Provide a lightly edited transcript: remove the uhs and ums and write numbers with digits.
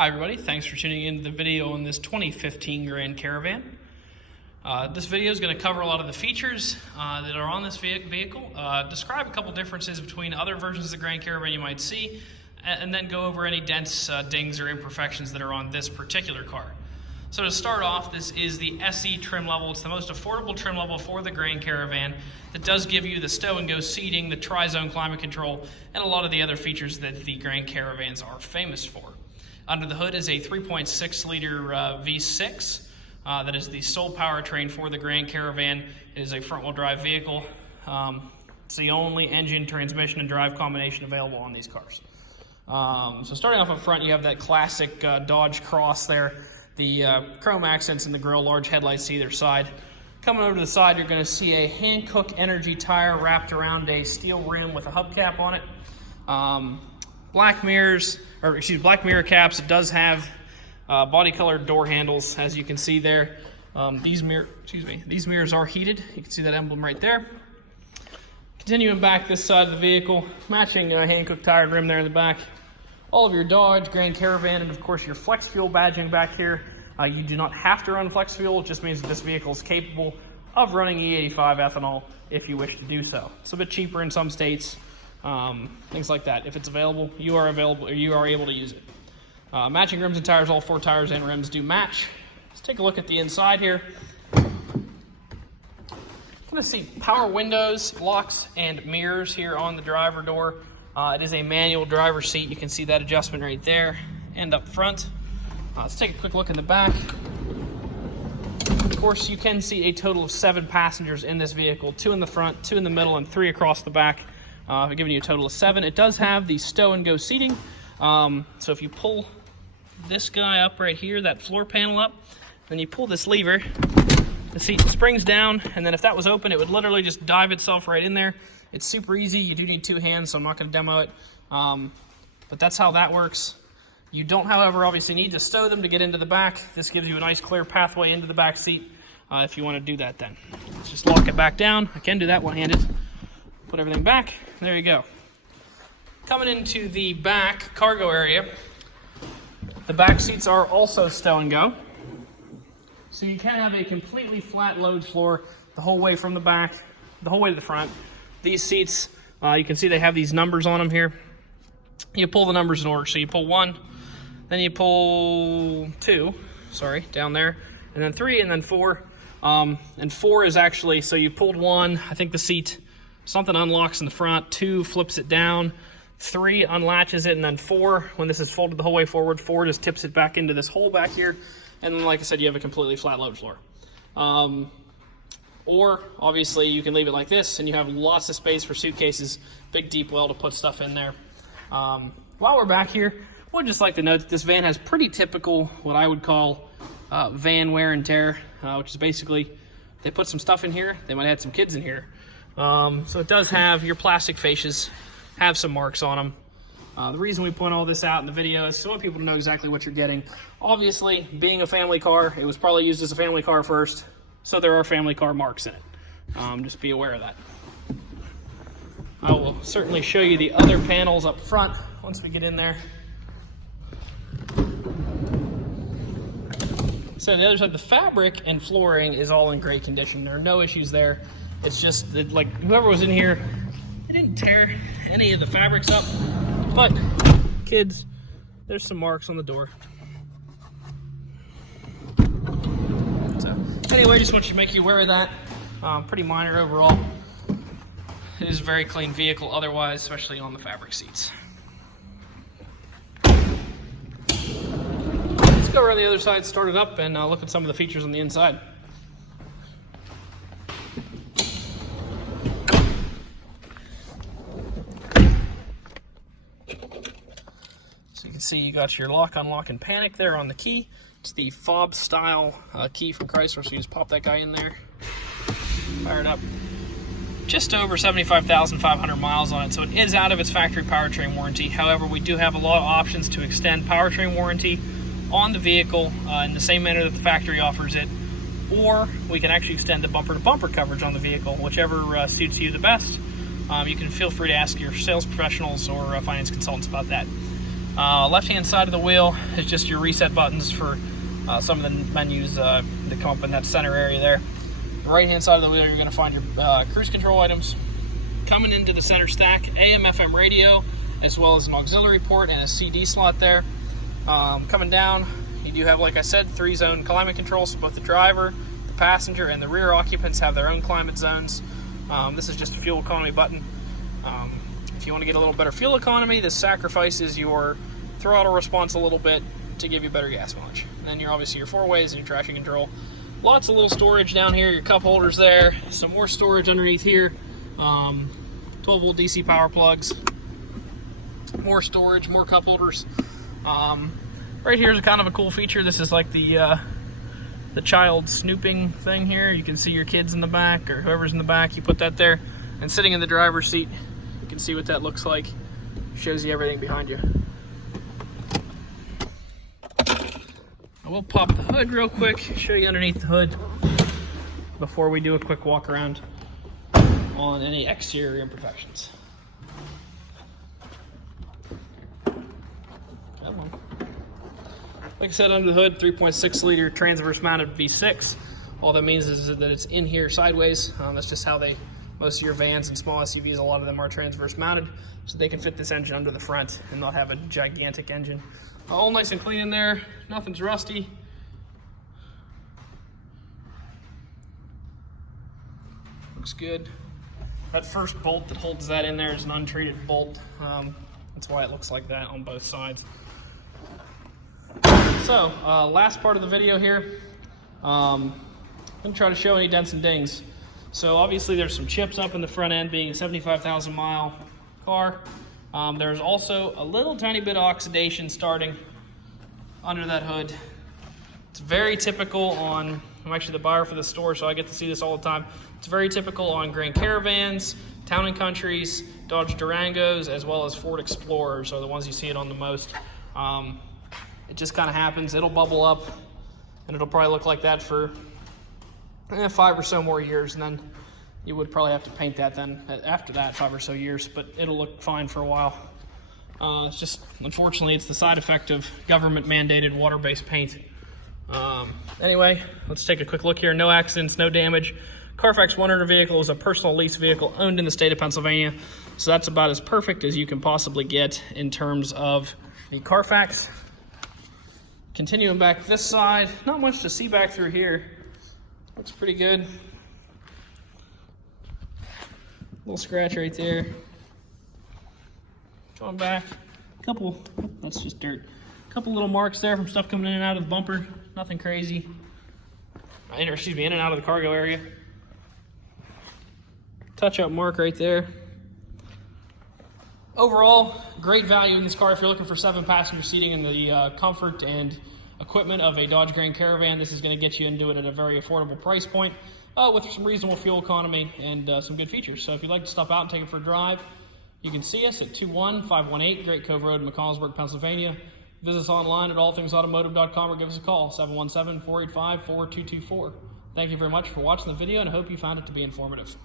Hi everybody, thanks for tuning into the video on this 2015 Grand Caravan. This video is going to cover a lot of the features that are on this vehicle, describe a couple differences between other versions of the Grand Caravan you might see, and then go over any dents, dings, or imperfections that are on this particular car. So to start off, this is the SE trim level. It's the most affordable trim level for the Grand Caravan that does give you the Stow and Go Seating, the tri-zone climate control, and a lot of the other features that the Grand Caravans are famous for. Under the hood is a 3.6 liter V6 that is the sole powertrain for the Grand Caravan. It is a front-wheel drive vehicle. It's the only engine, transmission, and drive combination available on these cars. So starting off up front, you have that classic Dodge Cross there. The chrome accents in the grille, large headlights to either side. Coming over to the side, you're going to see a Hankook Energy tire wrapped around a steel rim with a hubcap on it. Black mirror caps. It does have body colored door handles, as you can see there. These mirrors are heated. You can see that emblem right there. Continuing back this side of the vehicle, matching Hankook tire rim there in the back. All of your Dodge, Grand Caravan, and of course your flex fuel badging back here. You do not have to run flex fuel. It just means that this vehicle is capable of running E85 ethanol if you wish to do so. It's a bit cheaper in some states. Things like that. If it's available, you are able to use it. Matching rims and tires. All four tires and rims do match. Let's take a look at the inside here. Going to see power windows, locks, and mirrors here on the driver door. It is a manual driver seat. You can see that adjustment right there and up front. Let's take a quick look in the back. Of course, you can see a total of 7 passengers in this vehicle, 2 in the front, 2 in the middle, and 3 across the back. Giving you a total of 7. It does have the Stow and Go seating. So if you pull this guy up right here, that floor panel up, then you pull this lever, the seat springs down, and then if that was open, it would literally just dive itself right in there. It's super easy. You do need 2 hands, so I'm not going to demo it. But that's how that works. You don't, however, obviously need to stow them to get into the back. This gives you a nice clear pathway into the back seat if you want to do that then. Let's just lock it back down. I can do that one-handed. Put everything back. There you go. Coming into the back cargo area, the back seats are also Stow and Go. So you can have a completely flat load floor the whole way from the back, the whole way to the front. These seats, you can see they have these numbers on them here. You pull the numbers in order. So you pull 1, then you pull 2, down there, and then 3, and then 4. And 4 is actually, so you pulled 1, I think the seat, something unlocks in the front, 2 flips it down, 3 unlatches it, and then 4, when this is folded the whole way forward, 4 just tips it back into this hole back here, and then like I said, you have a completely flat load floor. Or obviously you can leave it like this and you have lots of space for suitcases, big deep well to put stuff in there. While we're back here, I would just like to note that this van has pretty typical, what I would call van wear and tear, which is basically they put some stuff in here, they might have some kids in here. So it does have your plastic fascias, have some marks on them. The reason we point all this out in the video is so I want people to know exactly what you're getting. Obviously, being a family car, it was probably used as a family car first, so there are family car marks in it. Just be aware of that. I will certainly show you the other panels up front once we get in there. So on the other side, the fabric and flooring is all in great condition. There are no issues there. It's just that, like, whoever was in here, they didn't tear any of the fabrics up. But, kids, there's some marks on the door. So, anyway, just want to make you aware of that. Pretty minor overall. It is a very clean vehicle otherwise, especially on the fabric seats. Let's go around the other side, start it up, and look at some of the features on the inside. So you can see you got your lock, unlock, and panic there on the key. It's the fob style key from Chrysler, so you just pop that guy in there, fire it up. Just over 75,500 miles on it, so it is out of its factory powertrain warranty. However, we do have a lot of options to extend powertrain warranty on the vehicle in the same manner that the factory offers it, or we can actually extend the bumper-to-bumper coverage on the vehicle, whichever suits you the best. You can feel free to ask your sales professionals or finance consultants about that. Left-hand side of the wheel is just your reset buttons for some of the menus that come up in that center area there. The right-hand side of the wheel, you're going to find your cruise control items. Coming into the center stack, AM/FM radio, as well as an auxiliary port and a CD slot there. Coming down, you do have, like I said, 3-zone climate control, so both the driver, the passenger, and the rear occupants have their own climate zones. This is just a fuel economy button. If you want to get a little better fuel economy, this sacrifices your throttle response a little bit to give you better gas mileage. And then you're obviously your 4-ways and your traction control. Lots of little storage down here, your cup holders there, some more storage underneath here, 12-volt DC power plugs, more storage, more cup holders. Right here is kind of a cool feature. This is like the child snooping thing here. You can see your kids in the back or whoever's in the back. You put that there, and sitting in the driver's seat, you can see what that looks like. Shows you everything behind you. I will pop the hood real quick, show you underneath the hood before we do a quick walk around on any exterior imperfections. Come on. Like I said, under the hood, 3.6 liter transverse mounted V6. All that means is that it's in here sideways. That's just how most of your vans and small SUVs, a lot of them are transverse mounted, so they can fit this engine under the front and not have a gigantic engine. All nice and clean in there, nothing's rusty. Looks good. That first bolt that holds that in there is an untreated bolt. That's why it looks like that on both sides. So, last part of the video here, I'm going to try to show any dents and dings. So obviously there's some chips up in the front end, being a 75,000 mile car. There's also a little tiny bit of oxidation starting under that hood. It's very typical on, I'm actually the buyer for the store, so I get to see this all the time. It's very typical on Grand Caravans, Town and Countries, Dodge Durangos, as well as Ford Explorers are the ones you see it on the most. It just kind of happens. It'll bubble up, and it'll probably look like that for 5 or so more years, and then you would probably have to paint that then after that 5 or so years, but it'll look fine for a while. It's just, unfortunately, it's the side effect of government mandated water-based paint. Anyway, let's take a quick look here. No accidents, no damage. Carfax 100 vehicle is a personal lease vehicle owned in the state of Pennsylvania, so that's about as perfect as you can possibly get in terms of the Carfax. Continuing back this side, not much to see back through here. Looks pretty good. Little scratch right there. Going back, that's just dirt. Couple little marks there from stuff coming in and out of the bumper. Nothing crazy. In and out of the cargo area. Touch-up mark right there. Overall, great value in this car. If you're looking for 7-passenger seating and the comfort and equipment of a Dodge Grand Caravan, this is going to get you into it at a very affordable price point with some reasonable fuel economy and some good features. So if you'd like to stop out and take it for a drive, you can see us at 21518 Great Cove Road, McConnellsburg, Pennsylvania. Visit us online at allthingsautomotive.com or give us a call, 717-485-4224. Thank you very much for watching the video, and I hope you found it to be informative.